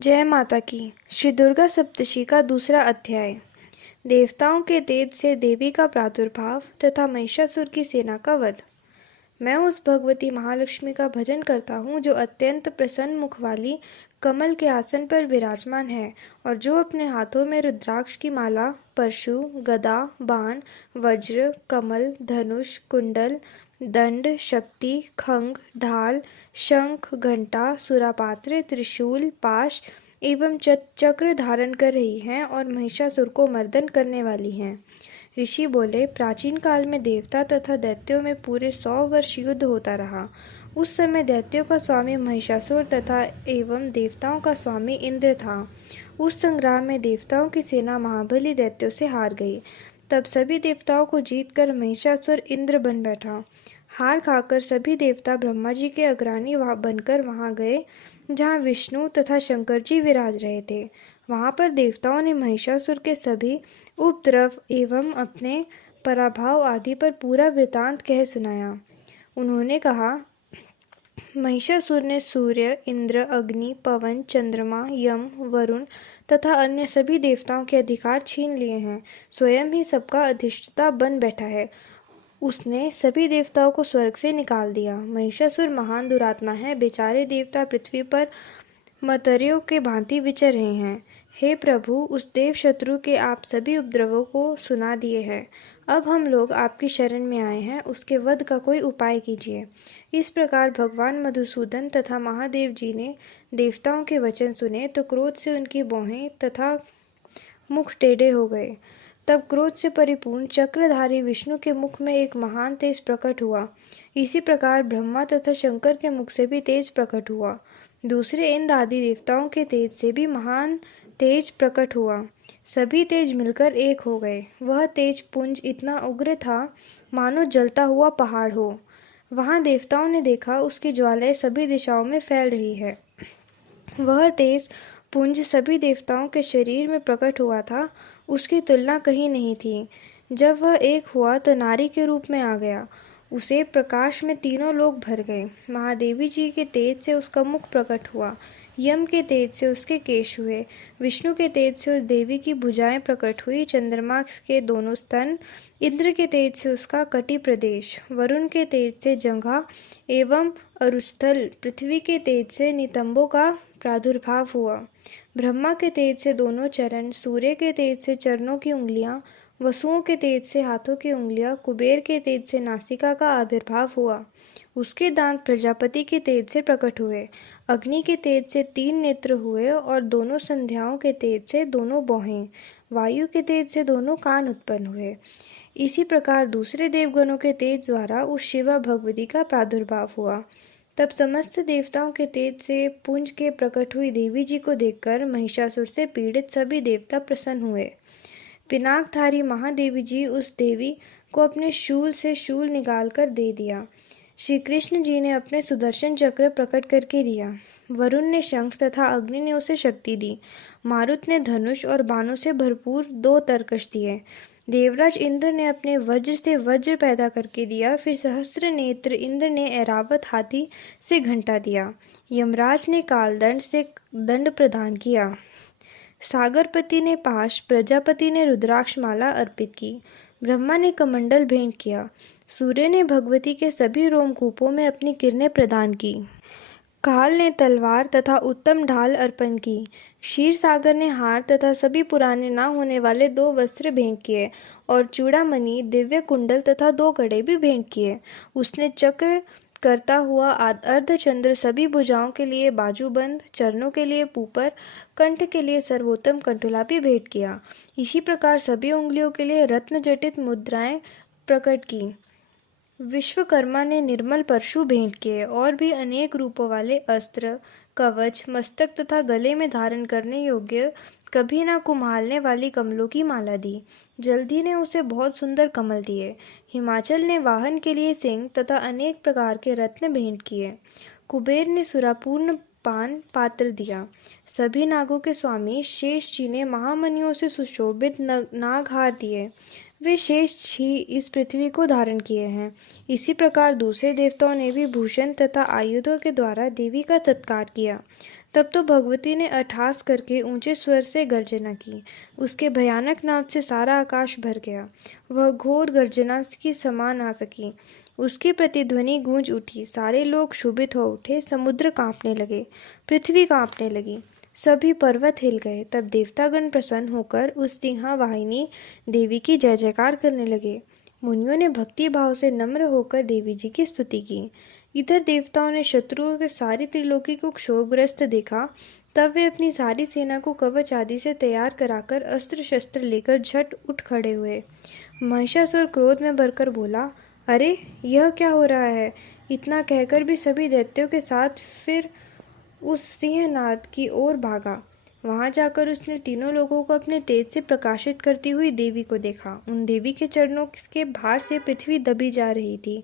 जय माता की। श्री दुर्गा सप्तशती का दूसरा अध्याय। देवताओं के तेज से देवी का प्रादुर्भाव तथा महिषासुर की सेना का वध। मैं उस भगवती महालक्ष्मी का भजन करता हूँ जो अत्यंत प्रसन्न मुख वाली कमल के आसन पर विराजमान है और जो अपने हाथों में रुद्राक्ष की माला, परशु, गदा, बाण, वज्र, कमल, धनुष, कुंडल, दंड, शक्ति, खंग, ढाल, शंख, घंटा, सुरापात्र, त्रिशूल, पाश एवं चक्र धारण कर रही हैं और महिषासुर को मर्दन करने वाली हैं। ऋषि बोले, प्राचीन काल में देवता तथा दैत्यों में पूरे 100 वर्ष युद्ध होता रहा। उस समय दैत्यों का स्वामी महिषासुर तथा एवं देवताओं का स्वामी इंद्र था। उस संग्राम में देवताओं की सेना महाबली दैत्यों से हार गई। तब सभी देवताओं को जीतकर महिषासुर इंद्र बन बैठा। हार खाकर सभी देवता ब्रह्मा जी के अग्रणी बनकर वहां गए जहाँ विष्णु तथा शंकर जी विराज रहे थे। वहां पर देवताओं ने महिषासुर के सभी उपद्रव एवं अपने पराभव आदि पर पूरा वृतांत कह सुनाया। उन्होंने कहा, महिषासुर ने सूर्य, इंद्र, अग्नि, पवन, चंद्रमा, यम, वरुण तथा अन्य सभी देवताओं के अधिकार छीन लिए हैं। स्वयं ही सबका अधिष्ठाता बन बैठा है। उसने सभी देवताओं को स्वर्ग से निकाल दिया। महिषासुर महान दुरात्मा है। बेचारे देवता पृथ्वी पर मतरियों के भांति विचर रहे हैं। हे प्रभु, उस देव शत्रु के आप सभी उपद्रवों को सुना दिए हैं। अब हम लोग आपकी शरण में आए हैं, उसके वध का कोई उपाय कीजिए। इस प्रकार भगवान मधुसूदन तथा महादेव जी ने देवताओं के वचन सुने तो क्रोध से उनकी भौहें तथा मुख टेढ़े हो गए। तब क्रोध से परिपूर्ण चक्रधारी विष्णु के मुख में एक महान तेज प्रकट हुआ। इसी प्रकार ब्रह्मा तथा शंकर के मुख से भी तेज प्रकट हुआ। दूसरे इंद्र आदि देवताओं के तेज से भी महान तेज प्रकट हुआ। सभी तेज मिलकर एक हो गए। वह तेज पुंज इतना उग्र था मानो जलता हुआ पहाड़ हो। वहां देवताओं ने देखा, उसकी ज्वालाएं सभी दिशाओं में फैल रही है। वह तेज पुंज सभी देवताओं के शरीर में प्रकट हुआ था, उसकी तुलना कहीं नहीं थी। जब वह एक हुआ तो नारी के रूप में आ गया। उसे प्रकाश में तीनों लोग भर गए। महादेवी जी के तेज से उसका मुख प्रकट हुआ। यम के तेज से उसके केश हुए। विष्णु के तेज से उस देवी की भुजाएं प्रकट हुई। चंद्रमा के दोनों स्तन, इंद्र के तेज से उसका कटी प्रदेश, वरुण के तेज से जंघा एवं अरुस्थल, पृथ्वी के तेज से नितंबों का प्रादुर्भाव हुआ। ब्रह्मा के तेज से दोनों चरण, सूर्य के तेज से चरणों की उंगलियां, वसुओं के तेज से हाथों की उंगलियां, कुबेर के तेज से नासिका का आविर्भाव हुआ। उसके दांत प्रजापति के तेज से प्रकट हुए। अग्नि के तेज से 3 नेत्र हुए और दोनों संध्याओं के तेज से दोनों भौहें, वायु के तेज से दोनों कान उत्पन्न हुए। इसी प्रकार दूसरे देवगणों के तेज द्वारा उस शिवा भगवती का प्रादुर्भाव हुआ। तब समस्त देवताओं के तेज से पुंज के प्रकट हुई देवी जी को देखकर महिषासुर से पीड़ित सभी देवता प्रसन्न हुए। पिनाकधारी महादेवी जी उस देवी को अपने शूल से शूल निकालकर दे दिया। श्री कृष्ण जी ने अपने सुदर्शन चक्र प्रकट करके दिया। वरुण ने शंख तथा अग्नि ने उसे शक्ति दी। मारुत ने धनुष और बाणों से भरपूर 2 तरकश दिए। देवराज इंद्र ने अपने वज्र से वज्र पैदा करके दिया। फिर सहस्त्र नेत्र इंद्र ने ऐरावत हाथी से घंटा दिया। यमराज ने कालदंड से दंड प्रदान किया। सागरपति ने पाश, प्रजापति ने रुद्राक्ष माला अर्पित की। ब्रह्मा ने कमंडल भेंट किया। सूर्य ने भगवती के सभी रोमकूपों में अपनी किरणें प्रदान की। काल ने तलवार तथा उत्तम ढाल अर्पण की। क्षीर सागर ने हार तथा सभी पुराने ना होने वाले 2 वस्त्र भेंट किए और चूड़ामणि, दिव्य कुंडल तथा 2 कड़े भी भेंट किए। उसने चक्र करता हुआ अर्धचंद्र, सभी भुजाओं के लिए बाजूबंद, चरणों के लिए पूपर, कंठ के लिए सर्वोत्तम कंठुला भी भेंट किया। इसी प्रकार सभी उंगलियों के लिए रत्न जटित मुद्राएं प्रकट की। विश्वकर्मा ने निर्मल परशु भेंट किए और भी अनेक रूपों वाले अस्त्र, कवच, मस्तक तथा गले में धारण करने योग्य कभी ना कुम्हालने वाली कमलों की माला दी। जल्दी ने उसे बहुत सुंदर कमल दिए। हिमाचल ने वाहन के लिए सिंह तथा अनेक प्रकार के रत्न भेंट किए। कुबेर ने सुरापूर्ण पान पात्र दिया। सभी नागों के स्वामी शेष जी ने महामणियों से सुशोभित नागहार दिए। वे शेष ही इस पृथ्वी को धारण किए हैं। इसी प्रकार दूसरे देवताओं ने भी भूषण तथा आयुधों के द्वारा देवी का सत्कार किया। तब तो भगवती ने अट्टहास करके ऊंचे स्वर से गर्जना की। उसके भयानक नाद से सारा आकाश भर गया। वह घोर गर्जना की समा ना सकी। उसकी प्रतिध्वनि गूंज उठी। सारे लोग क्षुभित हो उठे। समुद्र कांपने लगे, पृथ्वी कांपने लगी, सभी पर्वत हिल गए। तब देवतागण प्रसन्न होकर उस सिंहवाहिनी देवी की जय जयकार करने लगे। मुनियों ने भक्ति भाव से नम्र होकर देवी जी की स्तुति की। इधर देवताओं ने शत्रुओं के सारी त्रिलोकी को क्षोभग्रस्त देखा। तब वे अपनी सारी सेना को कवच आदि से तैयार कराकर अस्त्र शस्त्र लेकर झट उठ खड़े हुए। महिषासुर क्रोध में भरकर बोला, अरे यह क्या हो रहा है। इतना कहकर भी सभी दैत्यों के साथ फिर उस सिंहनाद की ओर भागा। वहां जाकर उसने तीनों लोगों को अपने तेज से प्रकाशित करती हुई देवी को देखा। उन देवी के चरणों के भार से पृथ्वी दबी जा रही थी।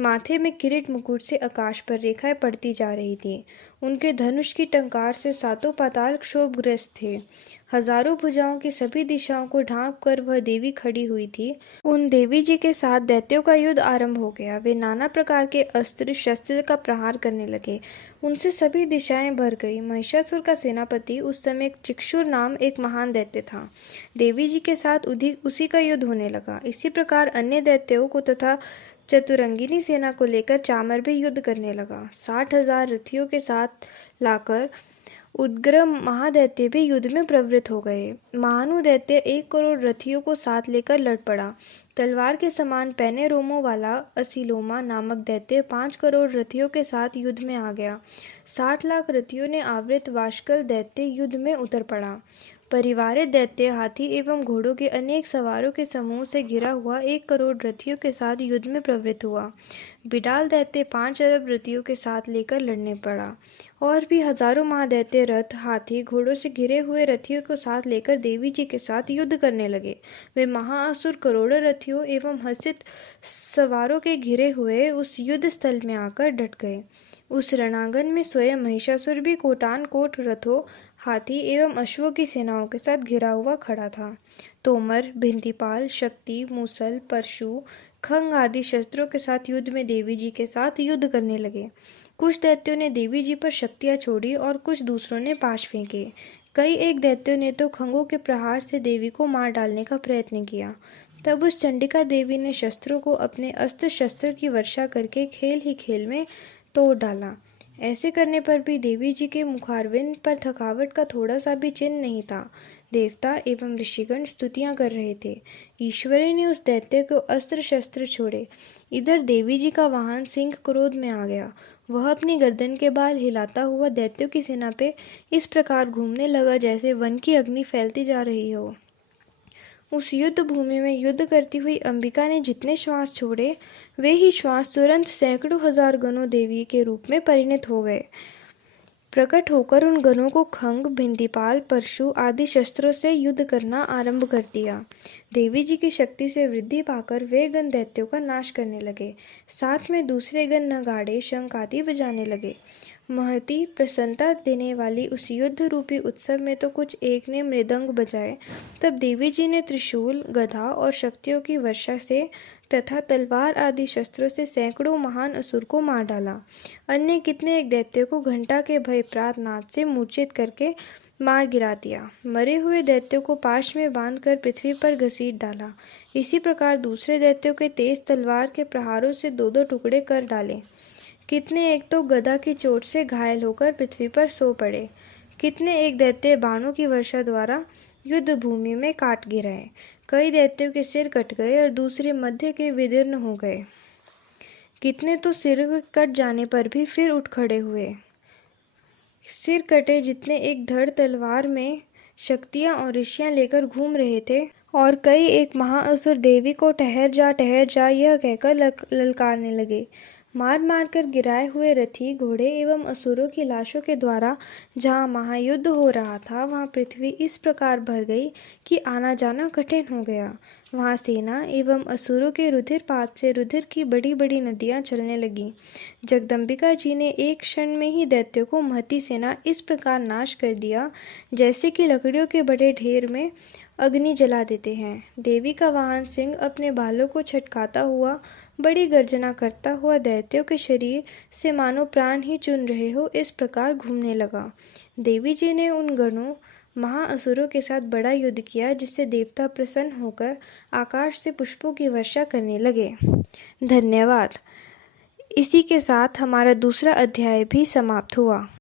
माथे में किरीट मुकुट से आकाश पर रेखाएं पड़ती जा रही थी। उनके धनुष की टंकार से सातों पाताल क्षोभग्रस्त थे। हजारों भुजाओं की सभी दिशाओं को ढांक कर वह देवी खड़ी हुई थी। उन देवी जी के साथ दैत्यों का युद्ध आरंभ हो गया। वे नाना प्रकार के अस्त्र शस्त्र का प्रहार करने लगे। उनसे सभी दिशाएं भर गई। महिषासुर का सेनापति उस समय चिक्षुर नाम एक महान दैत्य था। देवी जी के साथ उसी का युद्ध होने लगा। इसी प्रकार अन्य दैत्यों को तथा चतुरंगिनी सेना को लेकर चामर भी युद्ध करने लगा। 60,000 रथियों के साथ लाकर उग्र महादैत्य भी युद्ध में प्रवृत्त हो गए। महानु दैत्य 1 करोड़ रथियों को साथ लेकर लड़ पड़ा। तलवार के समान पैने रोमों वाला असिलोमा नामक दैत्य 5 करोड़ रथियों के साथ युद्ध में आ गया। 60 लाख रथियों ने आवृत वाशकल दैत्य युद्ध में उतर पड़ा। परिवारित दैत्य हाथी एवं घोड़ों के अनेक सवारों के समूह से घिरा हुआ 1 करोड़ रथियों के साथ युद्ध में प्रवृत्त हुआ। बिडाल दैत्य 5 अरब रथियों के साथ लेकर लड़ने पड़ा। और भी हजारों महादैत्य रथ, हाथी, घोड़ों से घिरे हुए रथियों को साथ लेकर देवी जी के साथ युद्ध करने लगे। वे महाअसुर करोड़ों रथियों एवं हसित सवारों के घिरे हुए उस युद्ध स्थल में आकर डट गए। उस रणांगन में स्वयं महिषासुर भी कोटान कोट रथों, हाथी एवं अश्वों की सेनाओं के साथ घिरा हुआ खड़ा था। तोमर, भिंतीपाल, शक्ति, मूसल, परशु, खंग आदि शस्त्रों के साथ युद्ध में देवी जी के साथ युद्ध करने लगे। कुछ दैत्यों ने देवी जी पर शक्तियां छोड़ी और कुछ दूसरों ने पाश फेंके। कई एक दैत्यों ने तो खंगों के प्रहार से देवी को मार डालने का प्रयत्न किया। तब उस चंडिका देवी ने शस्त्रों को अपने अस्त्र शस्त्र की वर्षा करके खेल ही खेल में तोड़ डाला। ऐसे करने पर भी देवी जी के मुखारविंद पर थकावट का थोड़ा सा भी चिन्ह नहीं था। देवता एवं ऋषिगण स्तुतियां कर रहे थे। ईश्वरी ने उस दैत्य को अस्त्र शस्त्र छोड़े। इधर देवी जी का वाहन सिंह क्रोध में आ गया। वह अपनी गर्दन के बाल हिलाता हुआ दैत्यों की सेना पे इस प्रकार घूमने लगा जैसे वन की अग्नि फैलती जा रही हो। उस युद्ध भूमि में युद्ध करती हुई अंबिका ने जितने श्वास छोड़े, वे ही श्वास तुरंत सैकड़ों हजार गणों देवी के रूप में परिणत हो गए। प्रकट होकर उन गणों को खंग, भिंतीपाल, परशु आदि शस्त्रों से युद्ध करना आरंभ कर दिया। देवी जी की शक्ति से वृद्धि पाकर वे गण दैत्यों का नाश करने लगे। साथ में दूसरे गण नगाड़े, शंख आदि बजाने लगे। महती प्रसन्नता देने वाली उस युद्ध रूपी उत्सव में तो कुछ एक ने मृदंग बजाए। तब देवी जी ने त्रिशूल, गदा और शक्तियों की वर्षा से तथा तलवार आदि शस्त्रों से सैकड़ों महान असुर को मार डाला। अन्य कितने एक दैत्यों को घंटा के भयप्रात नाद से मूर्छित करके मार गिरा दिया। मरे हुए दैत्यों को पाश में बांधकर पृथ्वी पर घसीट डाला। इसी प्रकार दूसरे दैत्यों के तेज तलवार के प्रहारों से 2-2 टुकड़े कर डाले। कितने एक तो गदा की चोट से घायल होकर पृथ्वी पर सो पड़े। कितने एक दैत्य बाणों की वर्षा द्वारा युद्ध भूमि में काट गिरे। कई दैत्यों के सिर कट गए और दूसरे मध्य के विदीर्ण हो गए। कितने तो सिर कट जाने पर भी फिर उठ खड़े हुए। सिर कटे जितने एक धड़ तलवार में शक्तियां और ऋषियां लेकर घूम रहे थे और कई एक महाअसुर देवी को ठहर जा यह कहकर ललकारने लगे। मार मार कर गिराए हुए रथी, घोड़े एवं असुरों की लाशों के द्वारा जहाँ महायुद्ध हो रहा था वहाँ पृथ्वी इस प्रकार भर गई कि आना जाना कठिन हो गया। वहाँ सेना एवं असुरों के रुधिरपात से रुधिर की बड़ी बड़ी नदियाँ चलने लगीं। जगदम्बिका जी ने एक क्षण में ही दैत्यों को महती सेना इस प्रकार नाश कर दिया जैसे कि लकड़ियों के बड़े ढेर में अग्नि जला देते हैं। देवी का वाहन सिंह अपने बालों को छटकाता हुआ बड़ी गर्जना करता हुआ दैत्यों के शरीर से मानो प्राण ही चुन रहे हो इस प्रकार घूमने लगा। देवी जी ने उन गणों महाअसुरों के साथ बड़ा युद्ध किया, जिससे देवता प्रसन्न होकर आकाश से पुष्पों की वर्षा करने लगे। धन्यवाद। इसी के साथ हमारा दूसरा अध्याय भी समाप्त हुआ।